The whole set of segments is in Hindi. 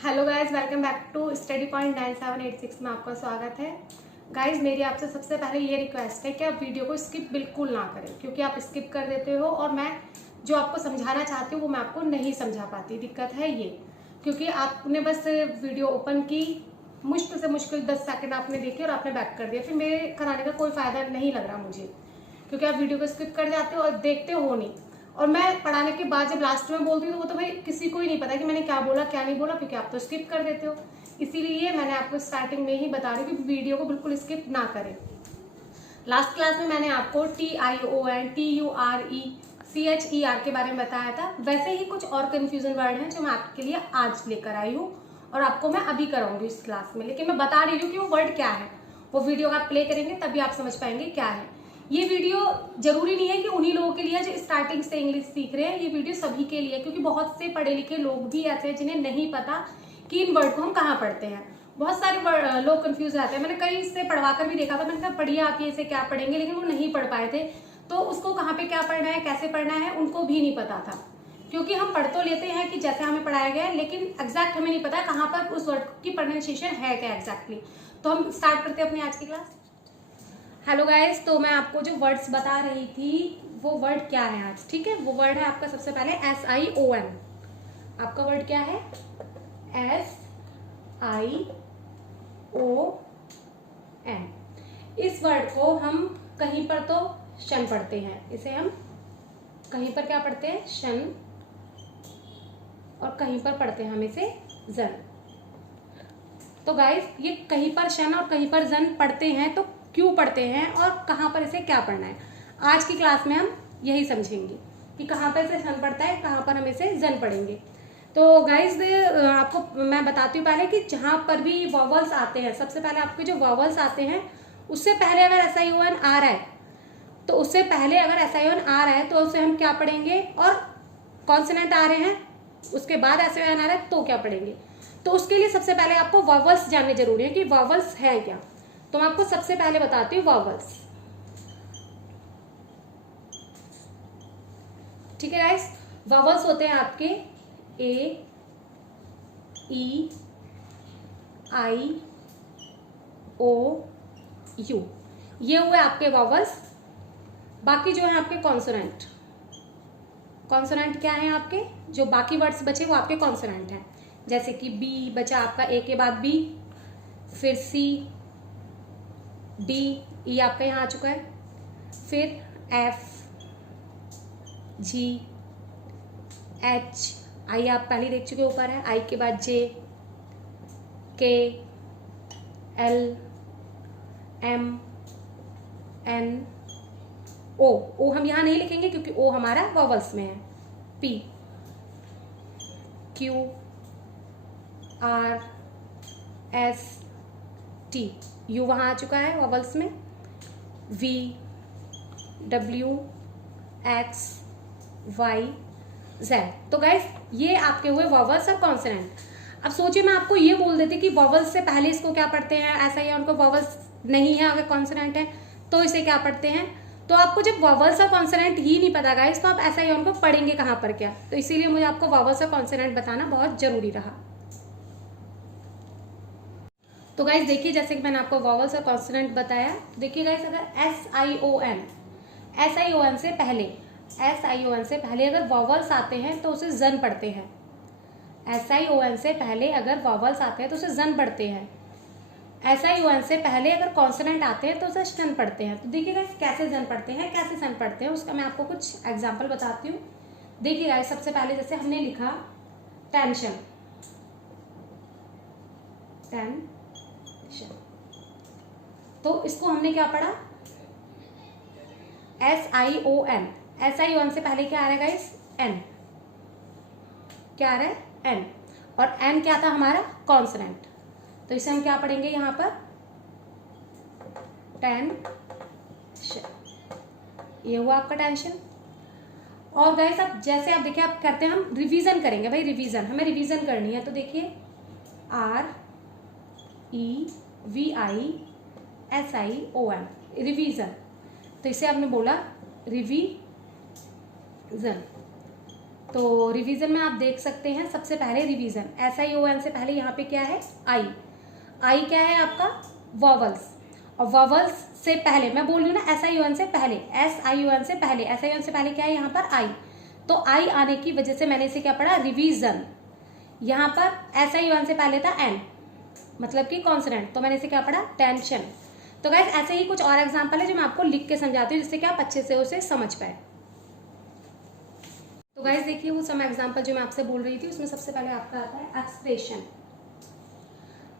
Hello guys, welcome back to Study Point 9786 में आपका स्वागत है। गाइज, मेरी आपसे सबसे पहले ये रिक्वेस्ट है कि आप वीडियो को स्किप बिल्कुल ना करें, क्योंकि आप स्किप कर देते हो और मैं जो आपको समझाना चाहती हूँ वो मैं आपको नहीं समझा पाती। दिक्कत है ये, क्योंकि आपने बस वीडियो ओपन की, मुश्किल से मुश्किल 10 सेकंड आपने देखे और आपने बैक कर दिया, फिर मेरे कराने का कोई फायदा नहीं लग रहा मुझे, क्योंकि आप वीडियो को स्किप कर जाते हो और देखते हो नहीं। और मैं पढ़ाने के बाद जब लास्ट में बोलती हूँ तो वो तो भाई किसी को ही नहीं पता कि मैंने क्या बोला क्या नहीं बोला, क्योंकि आप तो स्किप कर देते हो। इसीलिए मैंने आपको स्टार्टिंग में ही बता रही हूँ कि वीडियो को बिल्कुल स्किप ना करें। लास्ट क्लास में मैंने आपको TION TURECHER के बारे में बताया था। वैसे ही कुछ और कंफ्यूजन वर्ड हैं जो मैं आपके लिए आज लेकर आई हूँ और आपको मैं अभी कराऊंगी इस क्लास में, लेकिन मैं बता रही हूँ कि वो वर्ड क्या है। वो वीडियो आप प्ले करेंगे तभी आप समझ पाएंगे क्या है। ये वीडियो जरूरी नहीं है कि उन्हीं लोगों के लिए जो स्टार्टिंग से इंग्लिश सीख रहे हैं, ये वीडियो सभी के लिए, क्योंकि बहुत से पढ़े लिखे लोग भी ऐसे हैं जिन्हें नहीं पता कि इन वर्ड को हम कहाँ पढ़ते हैं। बहुत सारे लोग कंफ्यूज रहते हैं। मैंने कई से पढ़वा कर भी देखा था, मैंने कहा पढ़िए आप ये इसे क्या पढ़ेंगे, लेकिन वो नहीं पढ़ पाए थे। तो उसको कहाँ पे क्या पढ़ना है, कैसे पढ़ना है, उनको भी नहीं पता था, क्योंकि हम पढ़ तो लेते हैं कि जैसे हमें पढ़ाया गया है, लेकिन एग्जैक्ट हमें नहीं पता कहाँ पर उस वर्ड की प्रोनाउंसिएशन है क्या एग्जैक्टली। तो हम स्टार्ट करते हैं अपनी आज की क्लास। हेलो गाइस, तो मैं आपको जो वर्ड्स बता रही थी वो वर्ड क्या है आज, ठीक है। वो वर्ड है आपका सबसे पहले SION। आपका वर्ड क्या है? SION। इस वर्ड को हम कहीं पर तो शन पढ़ते हैं, इसे हम कहीं पर क्या पढ़ते हैं? शन। और कहीं पर पढ़ते हैं हम इसे जन। तो गाइस, ये कहीं पर शन और कहीं पर जन पढ़ते हैं, तो क्यों पढ़ते हैं और कहाँ पर इसे क्या पढ़ना है, आज की क्लास में हम यही समझेंगे कि कहाँ पर इसे शन पढ़ता है, कहाँ पर हम इसे जन पढ़ेंगे। तो गाइस, आपको मैं बताती हूँ पहले कि जहाँ पर भी वॉवल्स आते हैं, सबसे पहले आपके जो वॉवल्स आते हैं उससे पहले अगर SION आ रहा है, तो उससे पहले अगर SION आ रहा है तो उसे हम क्या पढ़ेंगे, और कॉन्सोनेंट आ रहे हैं उसके बाद SION आ रहा है तो क्या पढ़ेंगे। तो उसके लिए सबसे पहले आपको वॉवल्स जानने जरूरी है कि वॉवल्स है क्या। तो मैं आपको सबसे पहले बताती हूँ वॉवल्स, ठीक है गाइस। वॉवल्स होते हैं आपके A, E, I, O, U। ये हुए आपके वॉवल्स। बाकी जो है आपके कॉन्सोनेंट। कॉन्सोनेंट क्या है आपके? जो बाकी वर्ड्स बचे वो आपके कॉन्सोनेंट हैं, जैसे कि B बचा आपका A के बाद B, फिर C, D, E आपका यहाँ आ चुका है, फिर F, G, H, I आप पहले देख चुके ऊपर है, I के बाद J, K, L, M, N, O हम यहाँ नहीं लिखेंगे क्योंकि O हमारा वॉवल्स में है। P, Q, R, S, T, U वहाँ आ चुका है वॉवल्स में, V, W, X, Y, Z। तो गाइस, ये आपके हुए वॉवल्स और कॉन्सोनेंट। अब सोचिए मैं आपको ये बोल देती कि वॉवल्स से पहले इसको क्या पढ़ते हैं, ऐसा ही उनको वॉवल्स नहीं है, अगर कॉन्सोनेंट है तो इसे क्या पढ़ते हैं। तो आपको जब वॉवल्स और कॉन्सोनेंट ही नहीं पता गाइस, तो आप ऐसा ही उनको पढ़ेंगे कहाँ पर क्या। तो इसीलिए मुझे आपको वॉवल्स और कॉन्सोनेंट बताना बहुत जरूरी रहा। तो गाइस देखिए, जैसे कि मैंने आपको वॉवल्स और कॉन्सोनेंट बताया, देखिए गाइस, अगर SION से पहले अगर वॉवल्स आते हैं तो उसे जन पढ़ते हैं। SION से पहले अगर वॉवल्स आते हैं तो उसे जन पढ़ते हैं। SION से पहले अगर कॉन्सोनेंट आते हैं तो उसे शन पढ़ते हैं। तो देखिए गाइस, कैसे जन पढ़ते हैं, कैसे सन पढ़ते हैं, उसका मैं आपको कुछ एग्जाम्पल बताती हूँ। देखिए गाइस, सबसे पहले जैसे हमने लिखा टेंशन, तो इसको हमने क्या पढ़ा? SION से पहले क्या आ रहा है गाइस? N। क्या आ रहा है? N। और N क्या था हमारा? कॉन्सोनेंट। तो इसे हम क्या पढ़ेंगे यहाँ पर? टेंशन। ये हुआ आपका टेंशन। और गाइस, अब जैसे आप देखिए, आप करते हैं, हम रिवीजन करेंगे भाई, रिवीजन हमें रिवीजन करनी है। तो देखिए REVISION, रिवीजन। तो इसे आपने बोला रिवीजन। तो रिवीजन में आप देख सकते हैं, सबसे पहले रिवीजन SION से पहले यहाँ पे क्या है, आई। आई क्या है आपका, वॉवल्स। और वॉवल्स से पहले मैं बोल रही हूँ ना SION से पहले, SION से पहले, SION से पहले क्या है यहाँ पर, आई। तो आई आने की वजह से मैंने इसे क्या पढ़ा, रिवीजन। यहाँ पर SION से पहले था एन, मतलब कि कॉन्सोनेंट, तो मैंने इसे क्या पढ़ा, टेंशन। तो गाइस ऐसे ही कुछ और एग्जांपल है जो मैं आपको लिख के समझाती हूँ, जिससे कि आप अच्छे से उसे समझ पाए। तो गाइस देखिए वो सम एग्जांपल जो मैं आपसे बोल रही थी, उसमें सबसे पहले आपका आता है एक्सप्रेशन।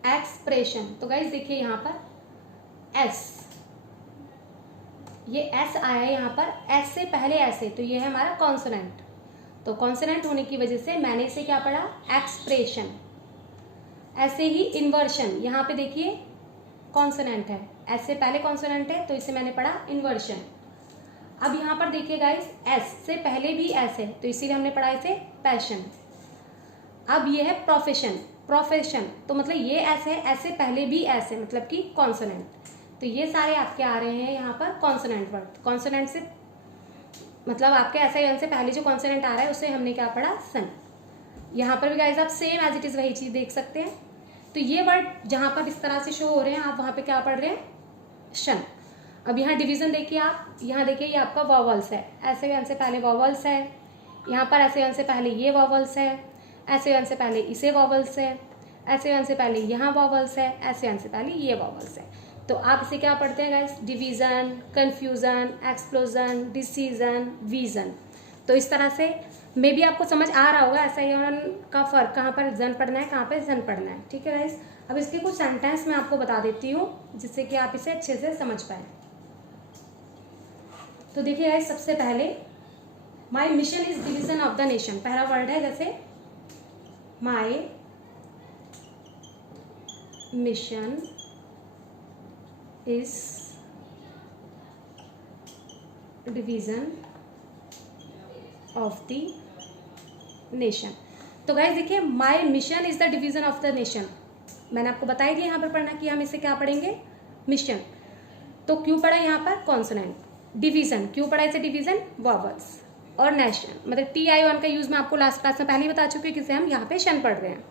एक्सप्रेशन, तो गाइस देखिए यहाँ पर एस, ये एस आया है यहाँ पर, एस से पहले ऐसे, तो ये है हमारा कॉन्सोनेंट। तो कॉन्सोनेंट होने की वजह से मैंने इसे क्या पढ़ा, एक्सप्रेशन। ऐसे ही इन्वर्शन, यहाँ पे देखिए कॉन्सोनेंट है, एस से पहले कॉन्सोनेंट है, तो इसे मैंने पढ़ा इन्वर्शन। अब यहाँ पर देखिए गाइस, एस से पहले भी एस है, तो इसीलिए हमने पढ़ा इसे पैशन। अब ये है प्रोफेशन। प्रोफेशन तो मतलब ये एस है, एस से पहले भी एस है, मतलब कि कॉन्सोनेंट। तो ये सारे आपके आ रहे हैं यहाँ पर कॉन्सोनेंट वर्ड। कॉन्सोनेंट से मतलब आपके SION से पहले जो कॉन्सोनेंट आ रहा है उसे हमने क्या पढ़ा, सन। यहाँ पर भी गाइस आप सेम एज इट इज वही चीज देख सकते हैं। तो ये वर्ड जहाँ पर इस तरह से शो हो रहे हैं, आप वहाँ पे क्या पढ़ रहे हैं, शन। अब यहाँ डिवीजन देखिए आप, यहाँ देखिए ये आपका वॉवल्स है, SION से पहले वॉवल्स है, यहाँ पर SION से पहले ये वॉवल्स है, SION से पहले इसे वॉवल्स है, SION से पहले यहाँ वॉवल्स है, SION से पहले ये वॉवल्स है। तो आप इसे क्या पढ़ते हैं guys, division, confusion, explosion, decision, vision. तो इस तरह से मे भी आपको समझ आ रहा होगा SION का फर्क, कहाँ पर जन पढ़ना है, कहाँ पर जन पढ़ना है। ठीक है गाइस, अब इसके कुछ सेंटेंस मैं आपको बता देती हूँ जिससे कि आप इसे अच्छे से समझ पाए। तो देखिए गाइस, सबसे पहले माई mission is division of the nation. पहला वर्ड है जैसे माई mission is division of the nation. तो गाइस देखिए, माई mission is the division of the nation, मैंने आपको बताया कि यहाँ पर पढ़ना कि हम इसे क्या पढ़ेंगे, मिशन। तो क्यों पढ़ा यहाँ पर, कॉन्सोनेंट। डिवीजन, क्यों पढ़ा इसे डिवीजन, वॉवल्स। और नेशन मतलब TION का यूज मैं आपको लास्ट क्लास में पहले ही बता चुकी हूँ, किसे हम यहाँ पे शन पढ़ रहे हैं।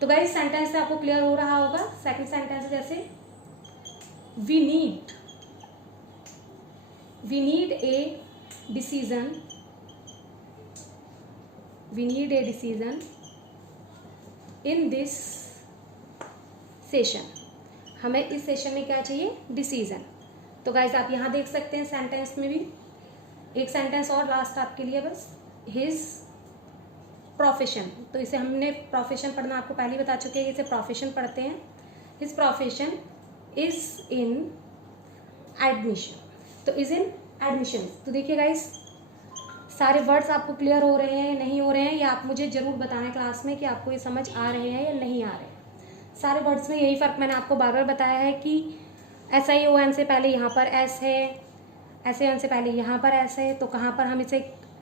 तो गाइस सेंटेंस से आपको क्लियर हो रहा होगा। सेकंड सेंटेंस जैसे we need a decision, we need a decision in this session. हमें इस सेशन में क्या चाहिए, डिसीजन। तो गाइस आप यहाँ देख सकते हैं सेंटेंस में भी एक सेंटेंस और लास्ट आपके लिए बस, हिज प्रोफेशन। तो इसे हमने प्रोफेशन पढ़ना आपको पहले ही बता चुके हैं, इसे प्रोफेशन पढ़ते हैं। His profession is in admission, तो इज इन एडमिशन। तो देखिए गाइस, सारे वर्ड्स आपको क्लियर हो रहे हैं, नहीं हो रहे हैं, या आप मुझे जरूर बताएं क्लास में कि आपको ये समझ आ रहे हैं या नहीं आ रहे हैं। सारे वर्ड्स में यही फ़र्क मैंने आपको बार बार बताया है कि SION से पहले यहाँ पर एस है, SION से पहले यहाँ पर एस है, तो कहाँ पर हम इसे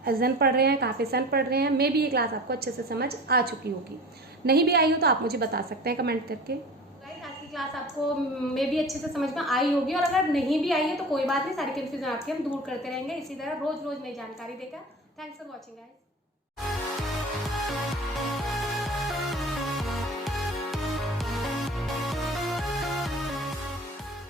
जन पढ़ रहे हैं, कहाँ पे सन पढ़ रहे हैं। मे भी ये क्लास आपको अच्छे से समझ आ चुकी होगी, नहीं भी आई हो तो आप मुझे बता सकते हैं कमेंट करके। आज की क्लास आपको मे भी अच्छे से समझ में आई होगी, और अगर नहीं भी आई है तो कोई बात नहीं, सारी कन्फ्यूजन आपकी हम दूर करते रहेंगे इसी तरह रोज रोज नई जानकारी देकर। Thanks for watching guys.